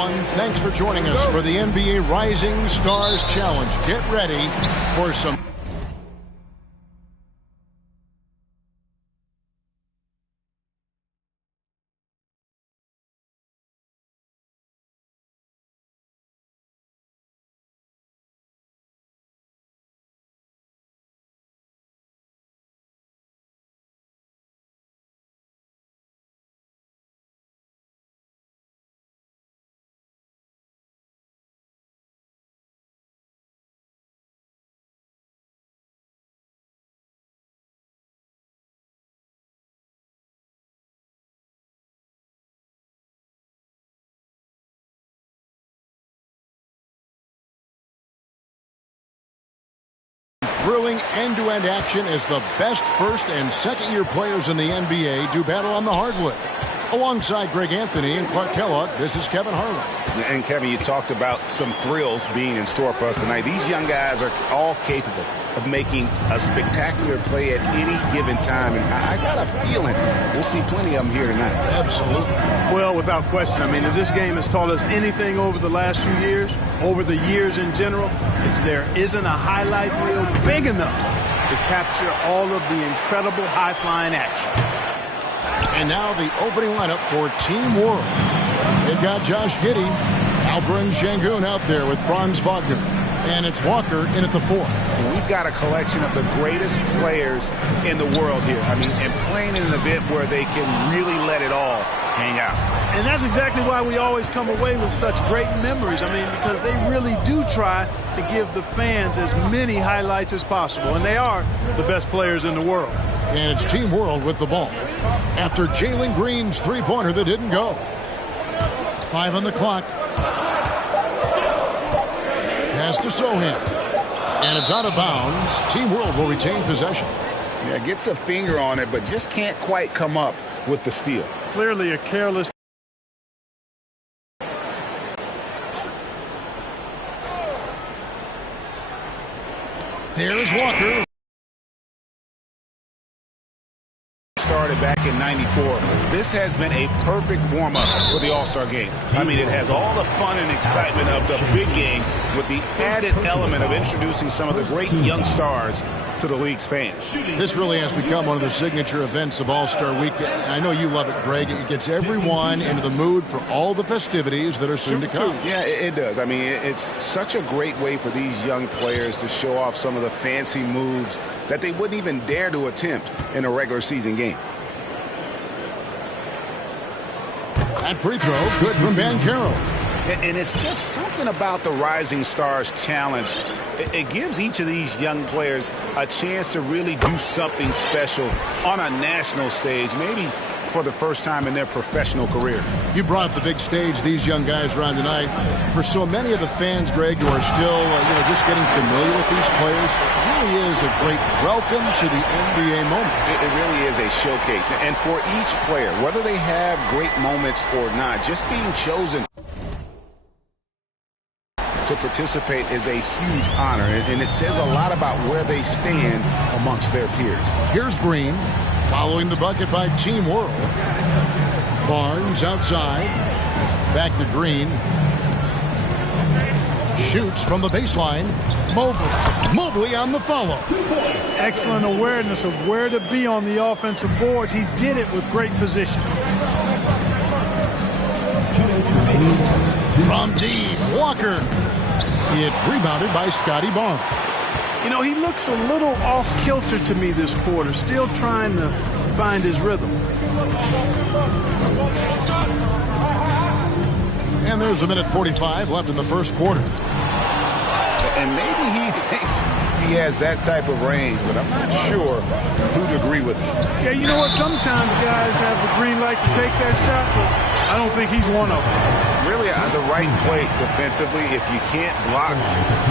everyone. Thanks for joining us for the NBA Rising Stars Challenge. Get ready for some... Thrilling end-to-end action as the best first and second-year players in the NBA do battle on the hardwood. Alongside Greg Anthony and Clark Kellogg, this is Kevin Harlan. And Kevin, you talked about some thrills being in store for us tonight. These young guys are all capable of making a spectacular play at any given time. And I got a feeling we'll see plenty of them here tonight. Absolutely. Well, without question. I mean, if this game has taught us anything over the last few years, over the years in general, it's there isn't a highlight reel big enough to capture all of the incredible high-flying action. And now the opening lineup for Team World. They've got Josh Giddey, Alperen Şengün out there with Franz Wagner. And it's Walker in at the 4. And we've got a collection of the greatest players in the world here. I mean, and playing in an event where they can really let it all hang out. And that's exactly why we always come away with such great memories. I mean, because they really do try to give the fans as many highlights as possible. And they are the best players in the world. And it's Team World with the ball after Jalen Green's three-pointer that didn't go. 5 on the clock. Pass to Sohan. And it's out of bounds. Team World will retain possession. Yeah, gets a finger on it, but just can't quite come up with the steal. Clearly a careless. There's Walker. Started back in '94. This has been a perfect warm-up for the All-Star game. I mean, it has all the fun and excitement of the big game with the added element of introducing some of the great young stars to the league's fans. This really has become one of the signature events of All-Star Weekend. I know you love it, Greg. It gets everyone into the mood for all the festivities that are soon to come. Yeah, it does. I mean, it's such a great way for these young players to show off some of the fancy moves that they wouldn't even dare to attempt in a regular season game. That free throw, good from Banchero. And it's just something about the Rising Stars Challenge. It gives each of these young players a chance to really do something special on a national stage, maybe for the first time in their professional career. You brought the big stage these young guys are on tonight. For so many of the fans, Greg, who are still just getting familiar with these players, it really is a great welcome to the NBA moment. It really is a showcase. And for each player, whether they have great moments or not, just being chosen to participate is a huge honor, and it says a lot about where they stand amongst their peers. Here's Green, following the bucket by Team World. Barnes outside, back to Green. Shoots from the baseline. Mobley on the follow. Excellent awareness of where to be on the offensive boards. He did it with great position. From deep, Walker. It's rebounded by Scotty Barnes. You know, he looks a little off-kilter to me this quarter, still trying to find his rhythm. And there's a minute 45 left in the first quarter. And maybe he thinks he has that type of range, but I'm not sure who'd agree with him. Yeah, you know what? Sometimes guys have the green light to take that shot, but I don't think he's one of them. Really, the right play defensively. If you can't block,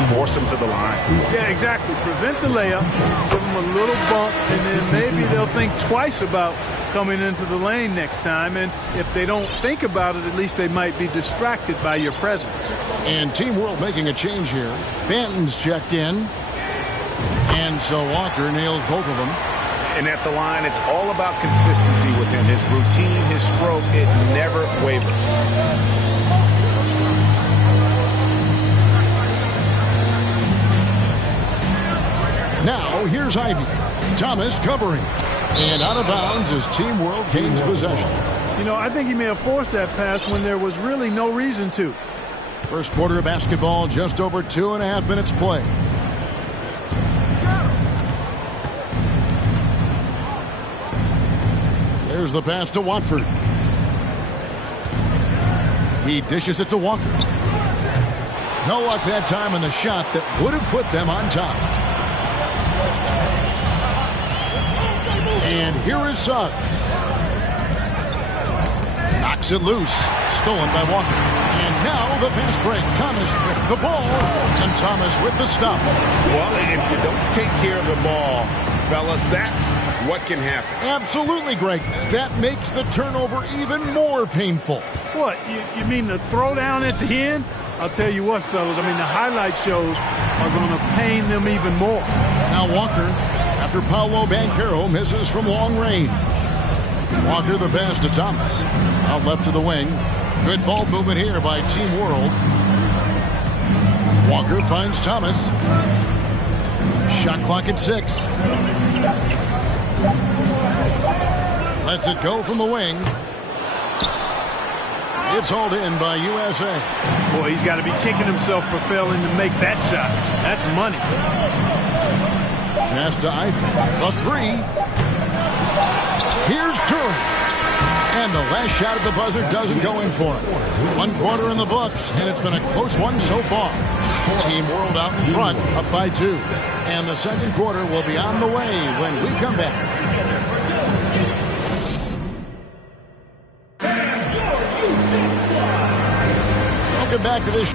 force him to the line. Yeah, exactly. Prevent the layup, give them a little bump, and then maybe they'll think twice about coming into the lane next time. And if they don't think about it, at least they might be distracted by your presence. And Team World making a change here. Banton's checked in. And so Walker nails both of them. And at the line, it's all about consistency with him. His routine, his stroke, it never wavers. Now here's Ivy. Thomas covering. And out of bounds as Team World gains possession. You know, I think he may have forced that pass when there was really no reason to. First quarter of basketball, just over 2.5 minutes play. There's the pass to Watford. He dishes it to Walker. No luck that time on the shot that would have put them on top. And here is Suggs. Knocks it loose. Stolen by Walker. And now the fast break. Thomas with the ball. And Thomas with the stop. Well, if you don't take care of the ball, fellas, that's what can happen. Absolutely, Greg. That makes the turnover even more painful. What? You mean the throwdown at the end? I'll tell you what, fellas. I mean, the highlight shows are going to pain them even more. Now Walker, after Paolo Banchero misses from long range. Walker the pass to Thomas. Out left to the wing. Good ball movement here by Team World. Walker finds Thomas. Shot clock at 6. Lets it go from the wing. It's hauled in by USA. Boy, he's got to be kicking himself for failing to make that shot. That's money. Pass to Ivy. A 3. Here's Curry. And the last shot at the buzzer doesn't go in for him. 1 quarter in the books, and it's been a close one so far. Team World out in front, up by 2. And the second quarter will be on the way when we come back. Welcome back to this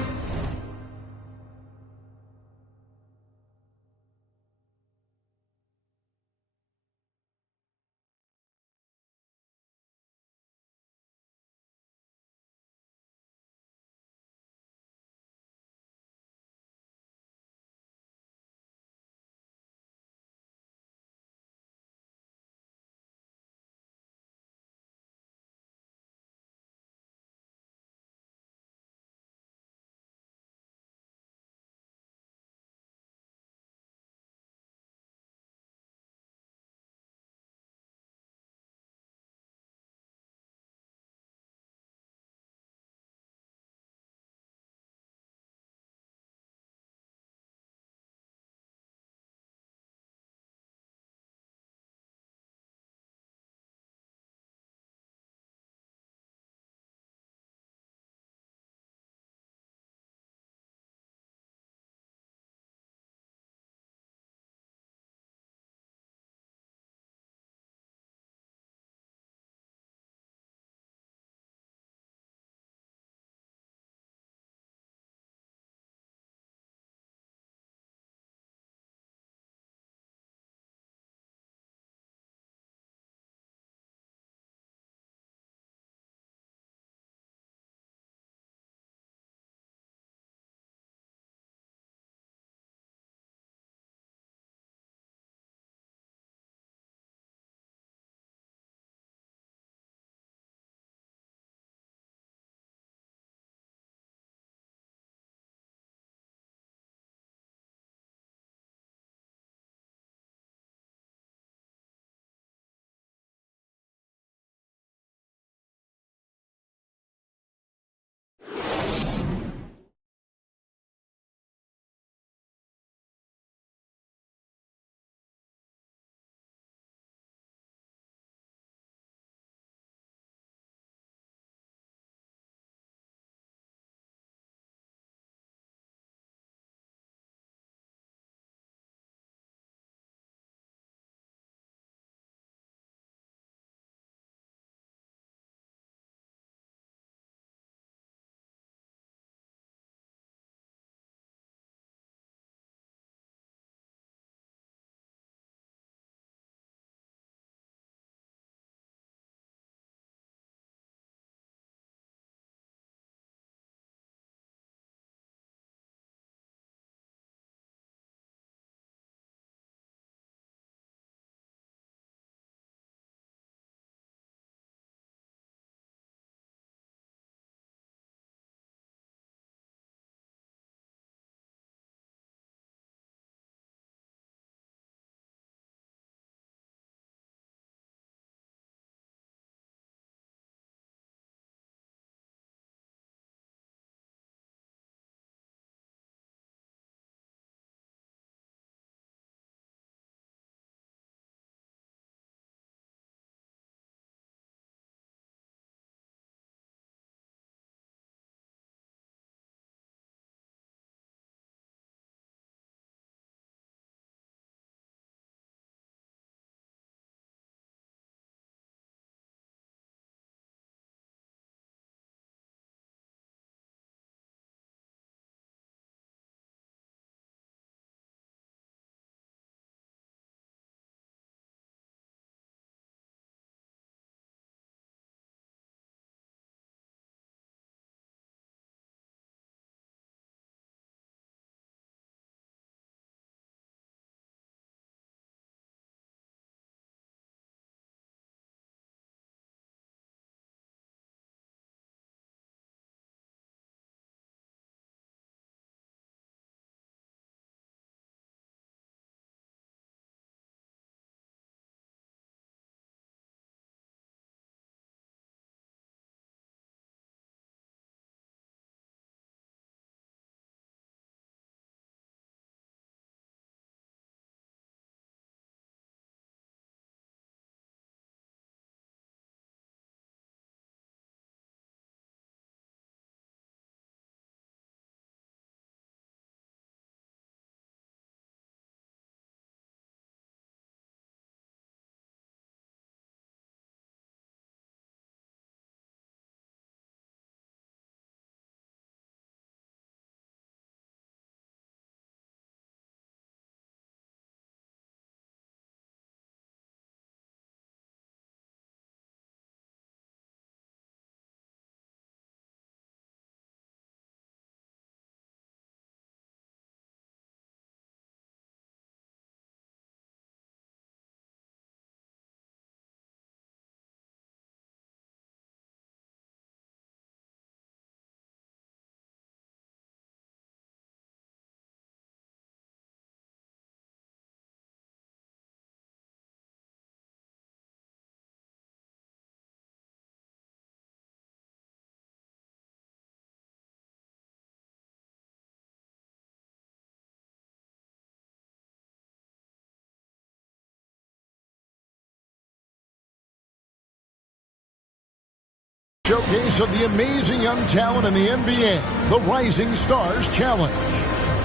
showcase of the amazing young talent in the NBA, the Rising Stars Challenge.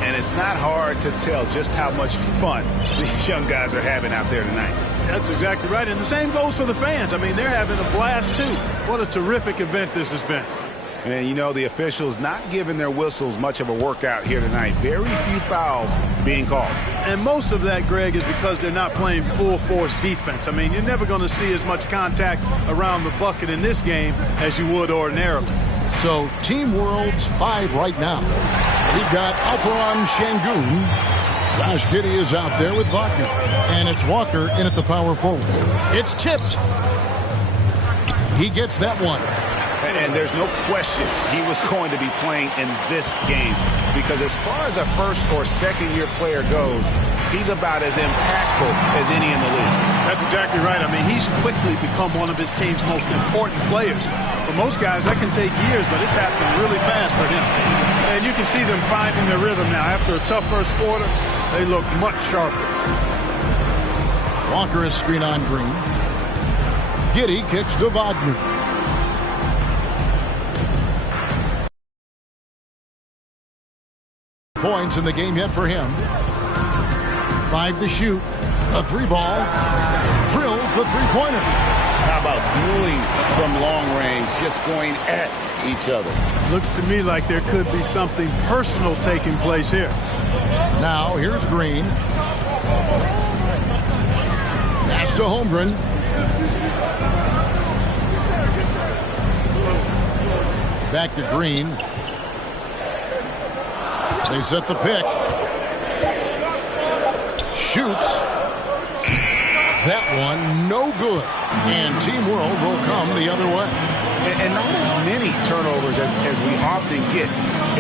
And it's not hard to tell just how much fun these young guys are having out there tonight. That's exactly right. And the same goes for the fans. I mean, they're having a blast, too. What a terrific event this has been. And, you know, the officials not giving their whistles much of a workout here tonight. Very few fouls being called. And most of that, Greg, is because they're not playing full-force defense. I mean, you're never going to see as much contact around the bucket in this game as you would ordinarily. So, Team World's 5 right now. We've got Alperon Şengün. Josh Giddey is out there with Wagner. And it's Walker in at the power forward. It's tipped. He gets that one. And there's no question he was going to be playing in this game, because as far as a first or second year player goes, he's about as impactful as any in the league. That's exactly right. I mean, he's quickly become one of his team's most important players. For most guys, that can take years, but it's happening really fast for him. And you can see them finding their rhythm now. After a tough first quarter, they look much sharper. Walker is screen on Green. Giddey kicks to Wagner. Points in the game yet for him. 5 to shoot. A 3-ball. Drills the 3-pointer. How about dueling from long range, just going at each other? Looks to me like there could be something personal taking place here. Now here's Green. Pass to Holmgren. Back to Green. They set the pick. Shoots. That one no good. And Team World will come the other way. And not as many turnovers as we often get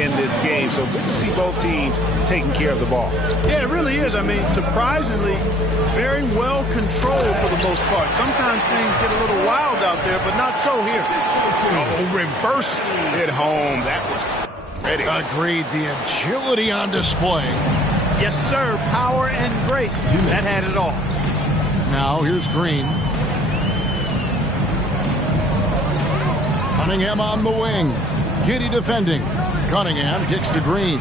in this game. So good to see both teams taking care of the ball. Yeah, it really is. I mean, surprisingly, very well controlled for the most part. Sometimes things get a little wild out there, but not so here. Oh, reversed it home. That was ready. Agreed. The agility on display. Yes, sir. Power and grace. That had it all. Now here's Green. Cunningham on the wing. Giddey defending. Cunningham kicks to Green.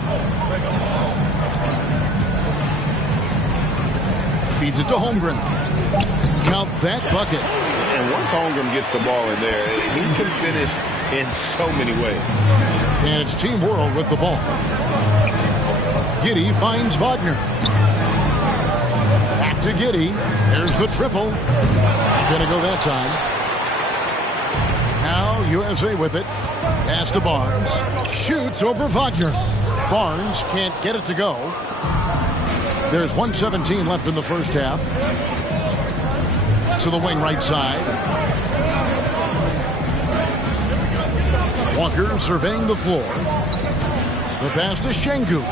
Feeds it to Holmgren. Count that bucket. And once Holmgren gets the ball in there, he can finish in so many ways. And it's Team World with the ball. Giddey finds Wagner. Back to Giddey. There's the triple. Not going to go that time. Now USA with it. Pass to Barnes. Shoots over Wagner. Barnes can't get it to go. There's 1:17 left in the first half. To the wing right side. Walker surveying the floor. The pass to Şengün.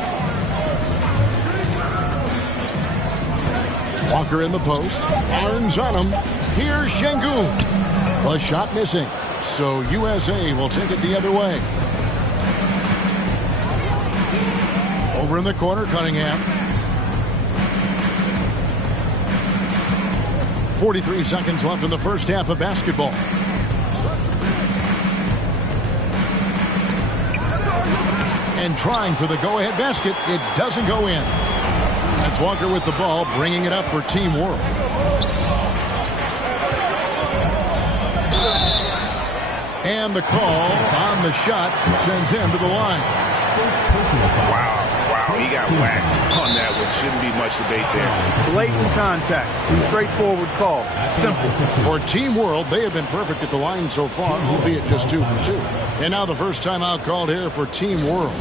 Walker in the post. Barnes on him. Here's Şengün. A shot missing. So USA will take it the other way. Over in the corner, Cunningham. 43 seconds left in the first half of basketball. And trying for the go-ahead basket. It doesn't go in. That's Walker with the ball, bringing it up for Team World. And the call on the shot sends him to the line. Wow, he got whacked on that one. Shouldn't be much debate there. Blatant contact. Straightforward call. Simple. For Team World, they have been perfect at the line so far, albeit just 2 for 2. And now the first timeout called here for Team World.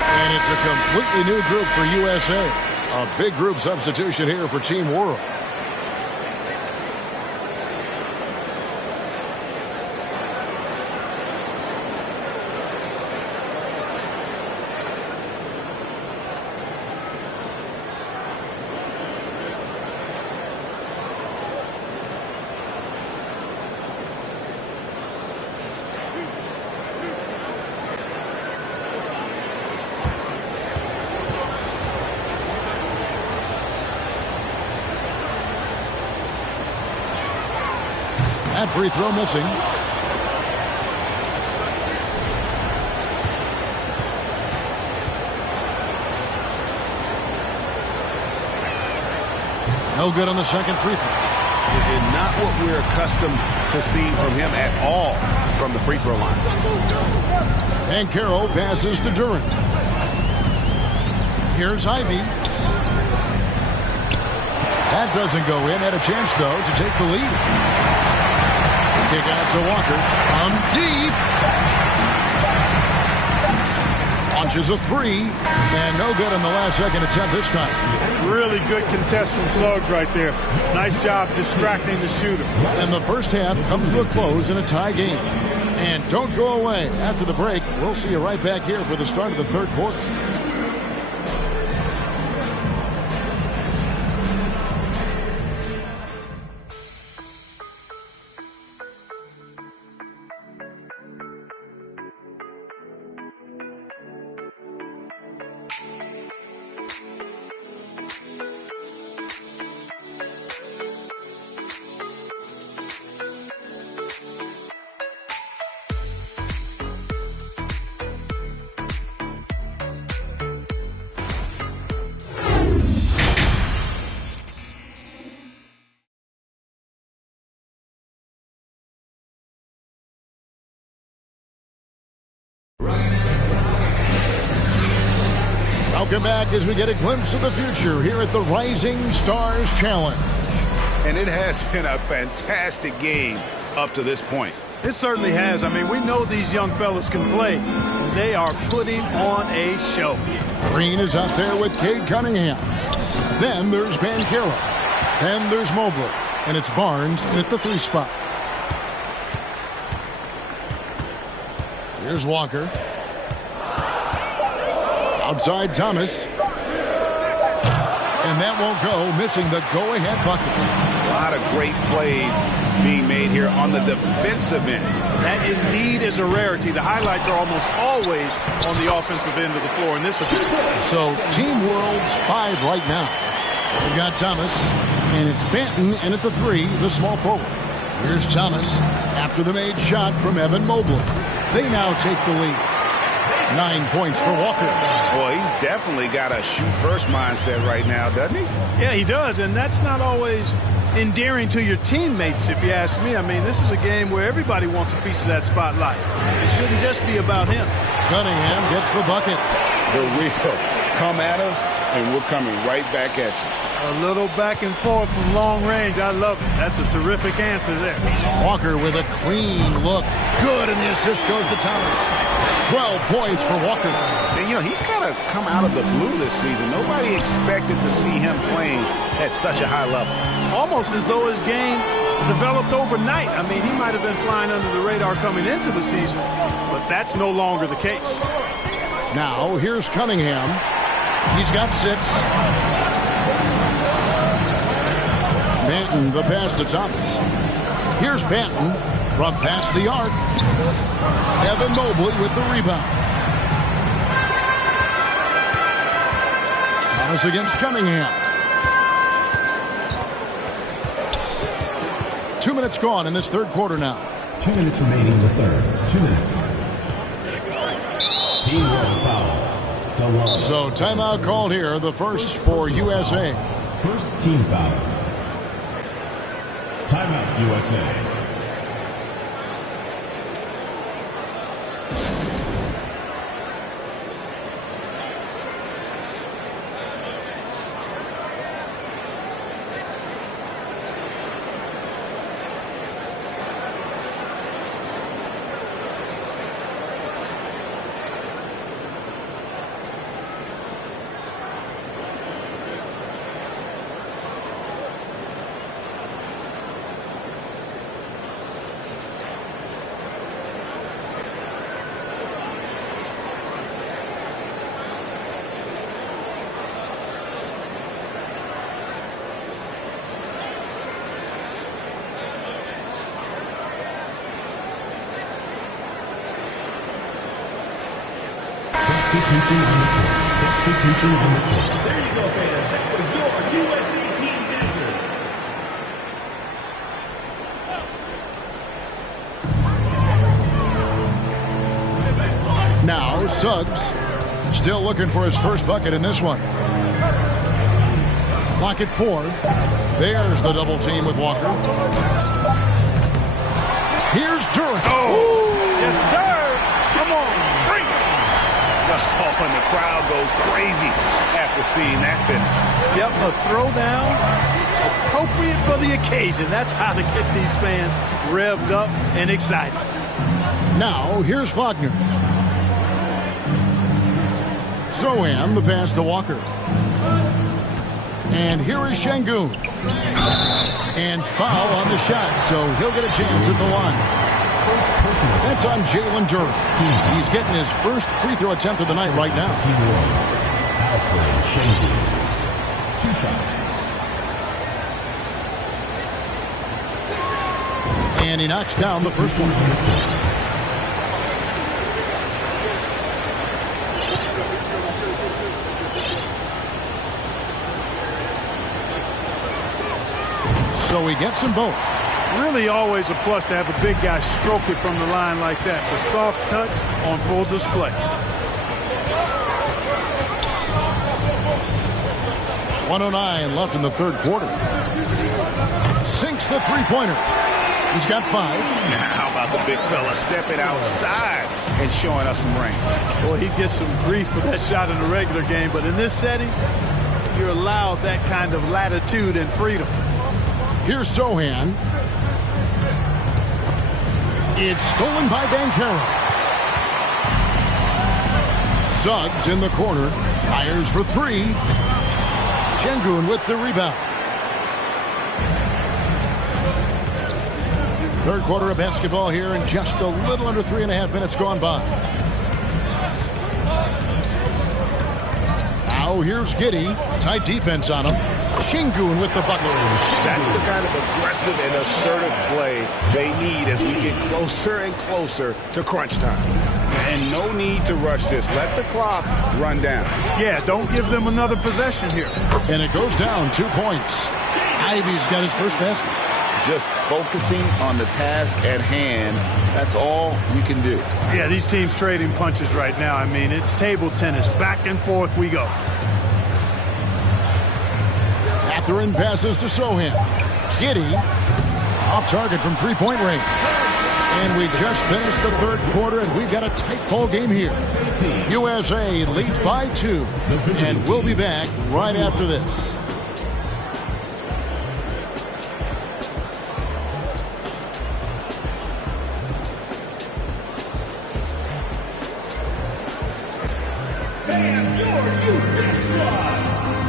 And it's a completely new group for USA. A big group substitution here for Team World. That free throw missing. No good on the second free throw. And not what we're accustomed to seeing from him at all from the free throw line. And Carroll passes to Durant. Here's Ivy. That doesn't go in. Had a chance, though, to take the lead. Kick out to Walker. From deep. Launches a three. And no good on the last second attempt this time. Really good contest from Suggs right there. Nice job distracting the shooter. And the first half comes to a close in a tie game. And don't go away. After the break, we'll see you right back here for the start of the third quarter. Welcome back as we get a glimpse of the future here at the Rising Stars Challenge. And it has been a fantastic game up to this point. It certainly has. I mean, we know these young fellas can play, and they are putting on a show. Green is out there with Cade Cunningham. Then there's Van Carroll. Then there's Mobley. And it's Barnes at the 3 spot. Here's Walker. Outside Thomas. And that won't go, missing the go-ahead bucket. A lot of great plays being made here on the defensive end. That indeed is a rarity. The highlights are almost always on the offensive end of the floor in this event. So Team World's 5 right now. We've got Thomas, and it's Banton in at the 3, the small forward. Here's Thomas after the made shot from Evan Mobley. They now take the lead. 9 points for Walker. Boy, he's definitely got a shoot-first mindset right now, doesn't he? Yeah, he does, and that's not always endearing to your teammates, if you ask me. I mean, this is a game where everybody wants a piece of that spotlight. It shouldn't just be about him. Cunningham gets the bucket. Here we go. Come at us, and we're coming right back at you. A little back and forth from long range. I love it. That's a terrific answer there. Walker with a clean look. Good, and the assist goes to Thomas. 12 points for Walker. And, you know, he's kind of come out of the blue this season. Nobody expected to see him playing at such a high level. Almost as though his game developed overnight. I mean, he might have been flying under the radar coming into the season, but that's no longer the case. Now, here's Cunningham. He's got 6. Banton, the pass to Thomas. Here's Banton from past the arc. Evan Mobley with the rebound. Thomas against Cunningham. 2 minutes gone in this third quarter now. 2 minutes remaining in the third. 2 minutes. Team World foul. So timeout called here, the first for USA. First team foul. Timeout USA. Substitution on the court. Substitution on the court. There you go, fans. That was your USA team answer. Now Suggs still looking for his first bucket in this one. Clock at 4. There's the double team with Walker. Here's Durant. Oh, yes, sir. Come on, bring it. Oh, and the crowd goes crazy after seeing that finish. Yep, a throwdown appropriate for the occasion. That's how to get these fans revved up and excited. Now, here's Wagner. Zohan, the pass to Walker. And here is Şengün. And foul on the shot, so he'll get a chance at the line. That's on Jalen Durant. He's getting his first free throw attempt of the night right now. Two shots. And he knocks down the first one. So he gets them both. Really always a plus to have a big guy stroke it from the line like that. The soft touch on full display. 1:09 left in the third quarter. Sinks the three-pointer. He's got 5. How about the big fella stepping outside and showing us some range? Well, he gets some grief for that shot in the regular game, but in this setting, you're allowed that kind of latitude and freedom. Here's Zohan. It's stolen by Banchero. Suggs in the corner. Fires for 3. Şengün with the rebound. Third quarter of basketball here, and just a little under 3.5 minutes gone by. Now here's Giddey. Tight defense on him. Şengün with the bucket. That's the kind of aggressive and assertive play they need as we get closer and closer to crunch time. And no need to rush this. Let the clock run down. Yeah, don't give them another possession here. And it goes down 2 points. Ivy's got his first basket. Just focusing on the task at hand. That's all we can do. Yeah, these teams trading punches right now. I mean, it's table tennis. Back and forth we go. Catherine passes to Zohan. Giddey off target from three-point range. And we just finished the third quarter, and we've got a tight ball game here. USA leads by 2, and we'll be back right after this.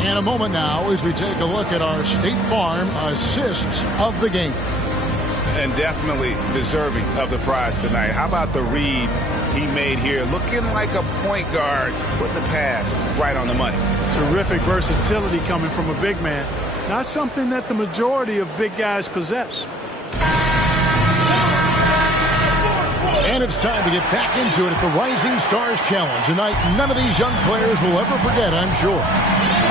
In a moment now as we take a look at our State Farm assists of the game. And definitely deserving of the prize tonight. How about the read he made here? Looking like a point guard, putting the pass right on the money. Terrific versatility coming from a big man. Not something that the majority of big guys possess. And it's time to get back into it at the Rising Stars Challenge. Tonight, none of these young players will ever forget, I'm sure.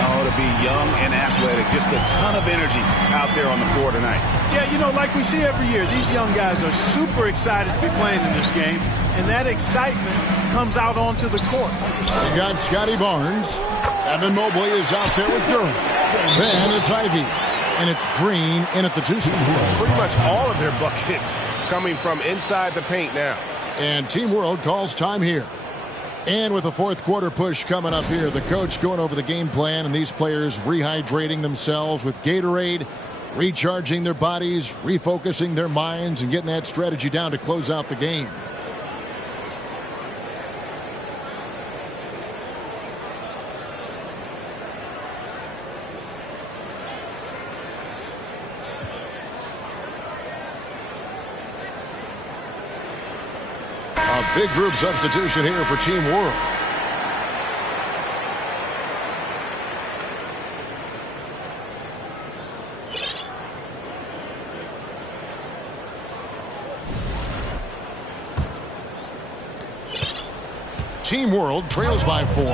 Oh, to be young and athletic. Just a ton of energy out there on the floor tonight. Yeah, you know, like we see every year, these young guys are super excited to be playing in this game. And that excitement comes out onto the court. You got Scotty Barnes. Evan Mobley is out there with Durant. Then it's Ivy. And it's Green in at the 2 spot. Pretty much all of their buckets coming from inside the paint now. And Team World calls time here. And with the fourth quarter push coming up here, the coach going over the game plan and these players rehydrating themselves with Gatorade, recharging their bodies, refocusing their minds, and getting that strategy down to close out the game. A big group substitution here for Team World. Team World trails by 4.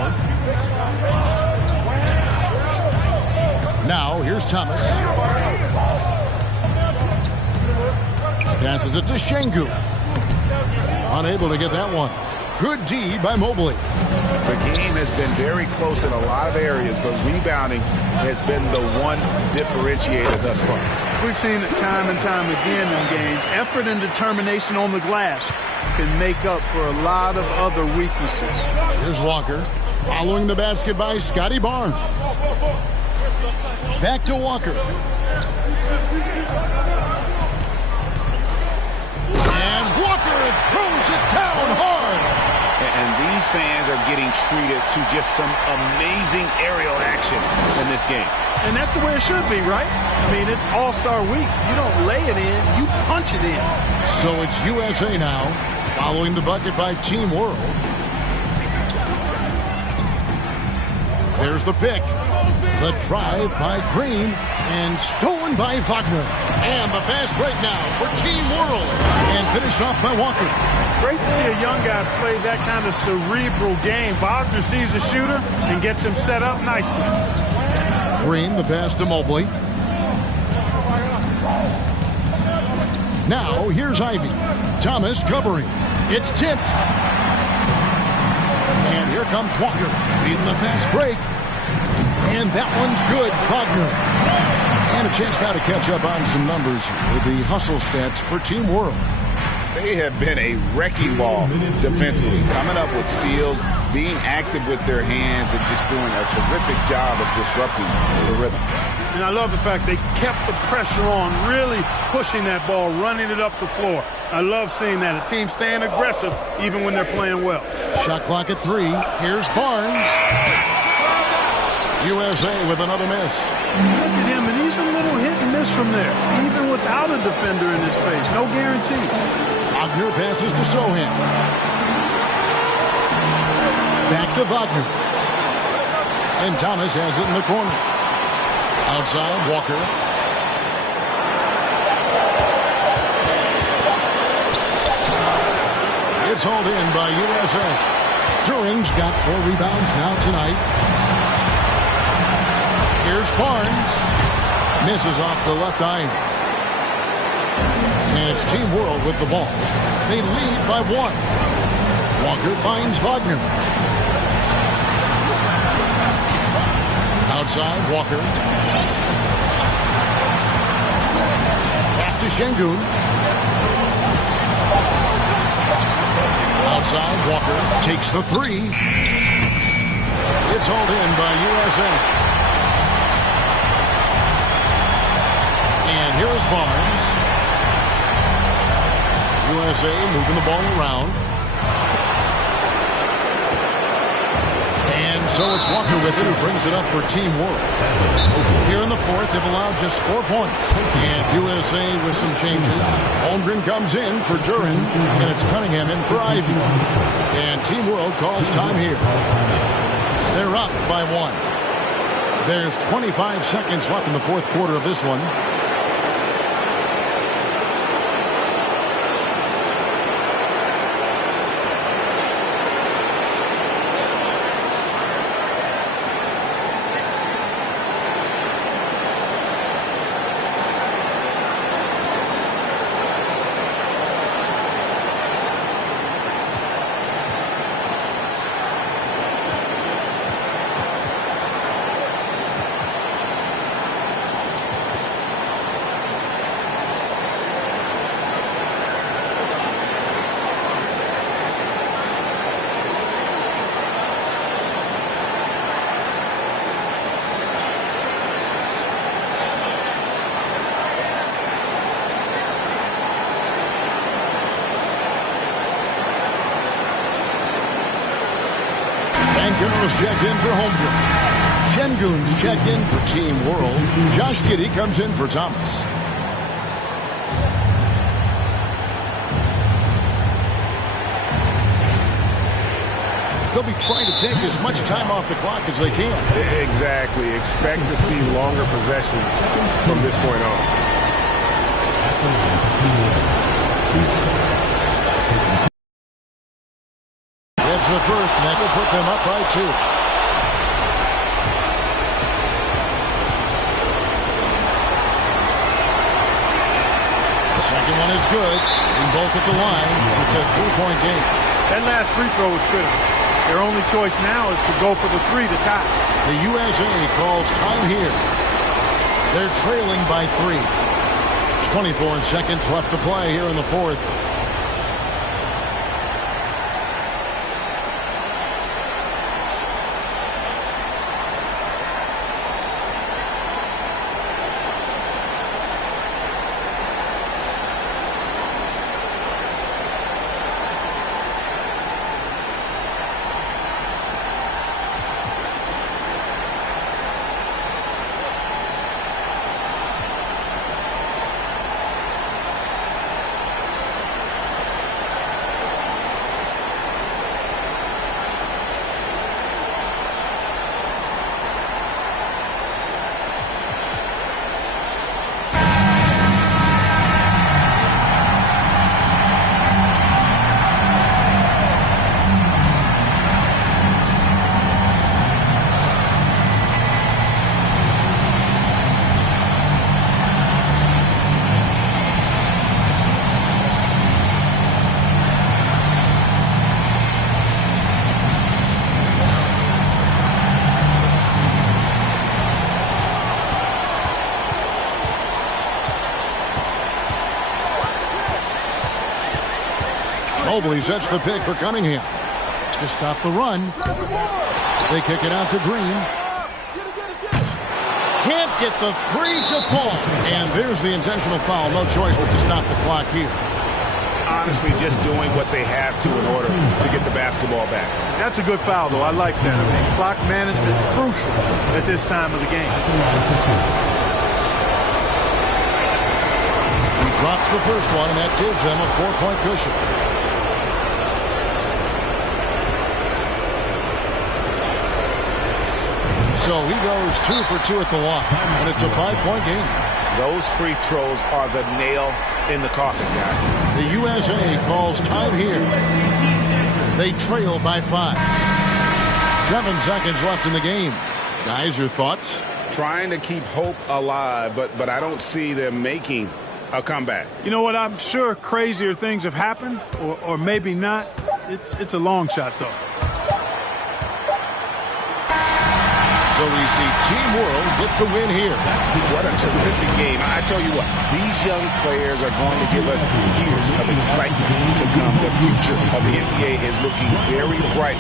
Now here's Thomas. Passes it to Şengün. Unable to get that one. Good D by Mobley. The game has been very close in a lot of areas, but rebounding has been the one differentiator thus far. We've seen it time and time again in games. Effort and determination on the glass can make up for a lot of other weaknesses. Here's Walker. Following the basket by Scotty Barnes. Back to Walker. And Walker throws it down hard. And these fans are getting treated to just some amazing aerial action in this game. And that's the way it should be, right? I mean, it's All-Star Week. You don't lay it in, you punch it in. So it's USA now, following the bucket by Team World. There's the pick. The drive by Green, and stolen by Wagner. And the fast break now for Team World, and finished off by Walker. Great to see a young guy play that kind of cerebral game. Wagner sees a shooter and gets him set up nicely. Green, the pass to Mobley. Now, here's Ivy. Thomas covering. It's tipped. And here comes Walker, leading the fast break. And that one's good, Wagner. And a chance now to catch up on some numbers with the hustle stats for Team World. They have been a wrecking ball defensively, coming up with steals, being active with their hands, and just doing a terrific job of disrupting the rhythm. And I love the fact they kept the pressure on, really pushing that ball, running it up the floor. I love seeing that. A team staying aggressive even when they're playing well. Shot clock at 3. Here's Barnes. USA with another miss. Look at him, and he's a little hit and miss from there, even without a defender in his face. No guarantee. Wagner passes to Sohan. Back to Wagner. And Thomas has it in the corner. Outside, Walker. It's hauled in by USA. Turing's got 4 rebounds now tonight. Here's Barnes. Misses off the left iron. And it's Team World with the ball. They lead by 1. Walker finds Wagner. Outside, Walker. Pass to Şengün. Outside, Walker takes the 3. It's hauled in by USA. And here's Barnes. USA moving the ball around. And so it's Walker with it, who brings it up for Team World. Here in the 4th, they've allowed just 4 points. And USA with some changes. Holmgren comes in for Duran, and it's Cunningham in for Ivy. And Team World calls time here. They're up by 1. There's 25 seconds left in the 4th quarter of this one. Şengün's checked in for Holmgren. Şengün's checked in for Team World. Josh Giddey comes in for Thomas. They'll be trying to take as much time off the clock as they can. Exactly. Expect to see longer possessions from this point on. It's the first, and that will put them up by 2. The second one is good, and both at the line. It's a 3-point game. That last free throw was critical. Their only choice now is to go for the three to tie. The USA calls time here. They're trailing by 3. 24 seconds left to play here in the fourth. Mobley sets the pick for Cunningham to stop the run. They kick it out to Green. Can't get the three to fall. And there's the intentional foul. No choice but to stop the clock here. Honestly, just doing what they have to in order to get the basketball back. That's a good foul, though. I like that. I mean, clock management crucial at this time of the game. He drops the first one, and that gives them a 4-point cushion. So he goes 2 for 2 at the line, and it's a 5-point game. Those free throws are the nail in the coffin, guys. The USA calls time here. They trail by 5. 7 seconds left in the game. Guys, your thoughts? Trying to keep hope alive, but I don't see them making a comeback. You know what? I'm sure crazier things have happened, or maybe not. It's a long shot, though. So we see Team World get the win here. What a terrific game. I tell you what, these young players are going to give us years of excitement to come. The future of the NBA is looking very bright.